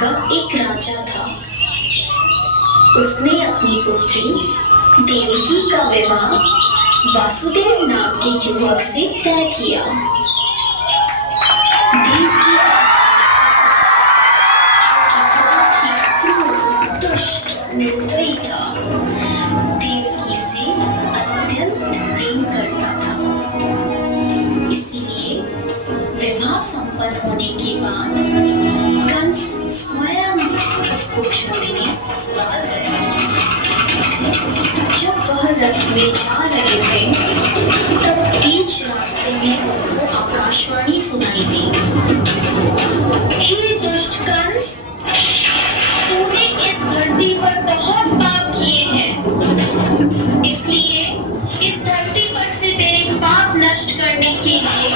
का एक राजा था। उसने अपनी पुत्री देवकी का विवाह वासुदेव नाम के युवक से तय किया। देवकी दुष्ट निर्दयी था, देवकी से अत्यंत प्रेम करता था। इसीलिए विवाह संपन्न होने के बाद कंस स्वयं उसको छोड़ने ससुराल गया। जब वह रथ में जा रहे थे तब बीच रास्ते में उनको आकाशवाणी सुनाई दी। हे दुष्ट कंस, तूने इस धरती पर बहुत पाप किए हैं, इसलिए इस धरती पर से तेरे पाप नष्ट करने के लिए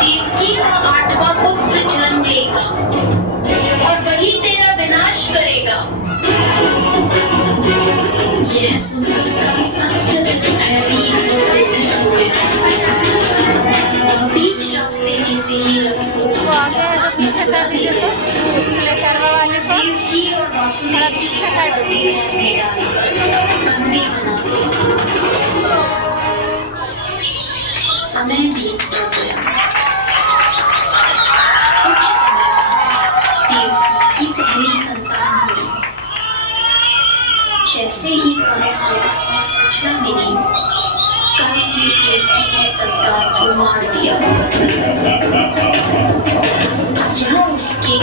देवकी का 8वां पुत्र जन्म लेगा और वही तेरा विनाश करेगा। यह सुनकर कंस अत्यंत भयभीत होकर कुपित हो गया। वह बीच रास्ते में से ही रथ को मथुरा ले गया। देवकी और वासुदेव जी को रथ में डालकर बंदी बना दिया। समय बीतता गया। कुछ समय बाद देवकी की पहली संतान हुई। जैसे ही कंस को इसकी सूचना मिली, कंस ने देवकी की संतान को मार दिया। यह उसके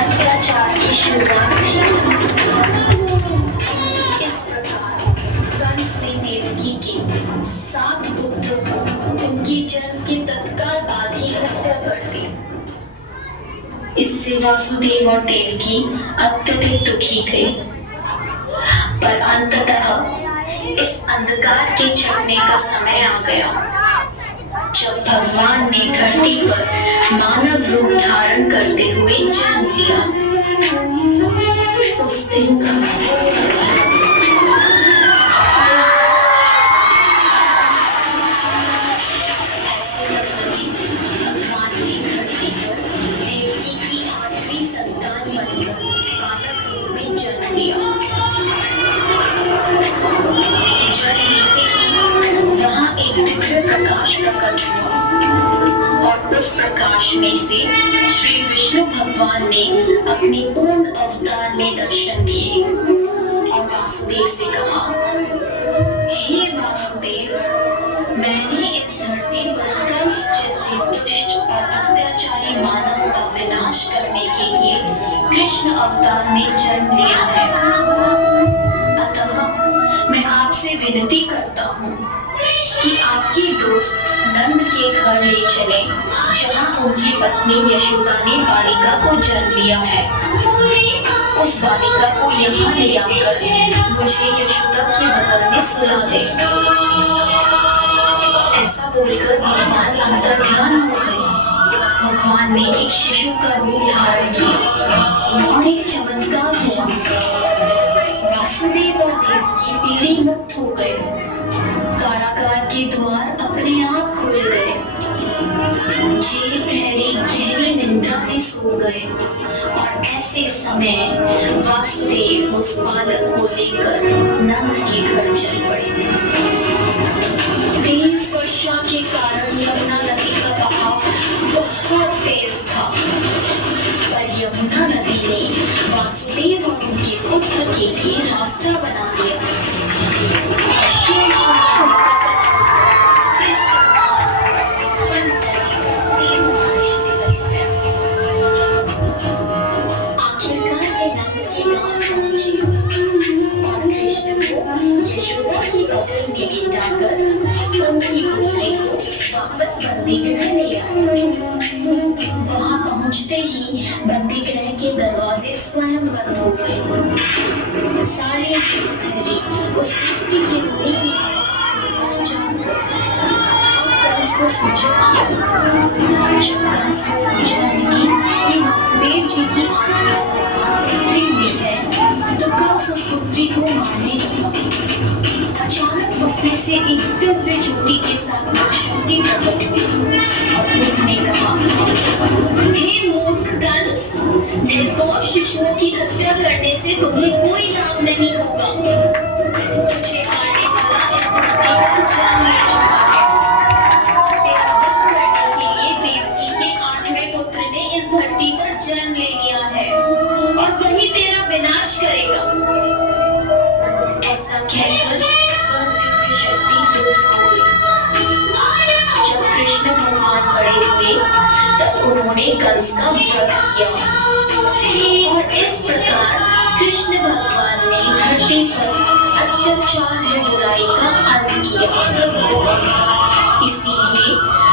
अत्याचार की शुरुआत थी। इस प्रकार कंस ने देवकी के 7 पुत्रों को उनकी जन्म के तत्काल बाद ही हत्या कर दी। इससे वासुदेव और देवकी अत्यधिक दुखी थे। पर अंततः इस अंधकार के छाने का समय आ गया, जब भगवान ने धरती पर मानव रूप धारण करते हुए जन्म लिया। उस दिन का ऐसे भगवान ने धरती पर देवकी की 8वीं संतान बनकर बालक रूप में जन्म लिया। जन्म लेते ही वहाँ एक दिव्य प्रकाश प्रकट हुआ और उस प्रकाश में से श्री विष्णु भगवान ने अपने पूर्ण अवतार में दर्शन दिए और वासुदेव से कहा, हे वासुदेव, मैंने इस धरती पर कंस जैसे दुष्ट और अत्याचारी मानव का विनाश करने के लिए कृष्ण अवतार में जन्म लिया है। मैं आपसे विनती करता हूँ कि आपके दोस्त नंद के घर ले चलें, जहाँ उनकी पत्नी यशोदा ने बालिका को जन्म लिया है। उस बालिका को यहाँ ले आकर मुझे यशोदा के बगल में सुला दे। ऐसा बोलकर भगवान अंतर्ध्यान हो गए। भगवान ने एक शिशु का रूप धारण किया और एक चमत्कार हुआ। वासुदेव और देवकी पीढ़ी मुक्त हो गए। कारागार के द्वार अपने आप खुल गए। जेल प्रहरी गहरी निंद्रा में सो गए और ऐसे समय वासुदेव उस बालक को लेकर नंद के घर चल पड़े। तेज वर्षा के कारण यमुना नदी का बहाव बहुत तेज था, पर यमुना नदी ने वासुदेव और उनके पुत्र के लिए रास्ता बना दिया। यशोदा की बगल में लिटाकर उनकी पुत्री को वापस बंदीगृह ले आए। वहां पहुंचते ही बंदीगृह के दरवाजे स्वयं बंद हो गए। सारे जेल प्रहरी उस पुत्री के रोने की आवाज जान गए और कंस को सूचित किया। जब कंस को सूचना मिली कि वासुदेव जी की 8वीं संतान पुत्री हुई है, तो कंस उस पुत्री को मारने लगा। अचानक उसमें से एक दिव्य ज्योति के साथ शक्ति प्रकट हुई और उन्होंने कहा, हे मूर्ख कंस, निर्दोष हत्या करने से तुम्हें कोई लाभ नहीं होगा। तुझे मारने वाला इस धरती पर जन्म ले चुका है। तेरा वध करने के लिए देवकी के 8वें पुत्र ने इस धरती पर जन्म ले लिया है और वही तेरा विनाश करेगा। ऐसा कहकर वह दिव्य शक्ति लुप्त हो गई। जब कृष्ण भगवान बड़े हुए तब उन्होंने कंस का वध किया और इस प्रकार कृष्ण भगवान ने धरती पर अत्याचार व बुराई का अंत किया। इसीलिए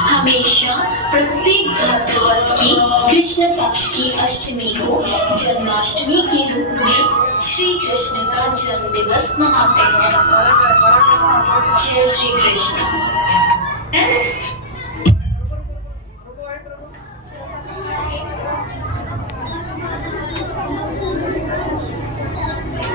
हमेशा प्रत्येक भाद्रपद की कृष्ण पक्ष की अष्टमी को जन्माष्टमी के रूप में श्री कृष्ण का जन्म दिवस मनाते हैं। जय श्री कृष्ण।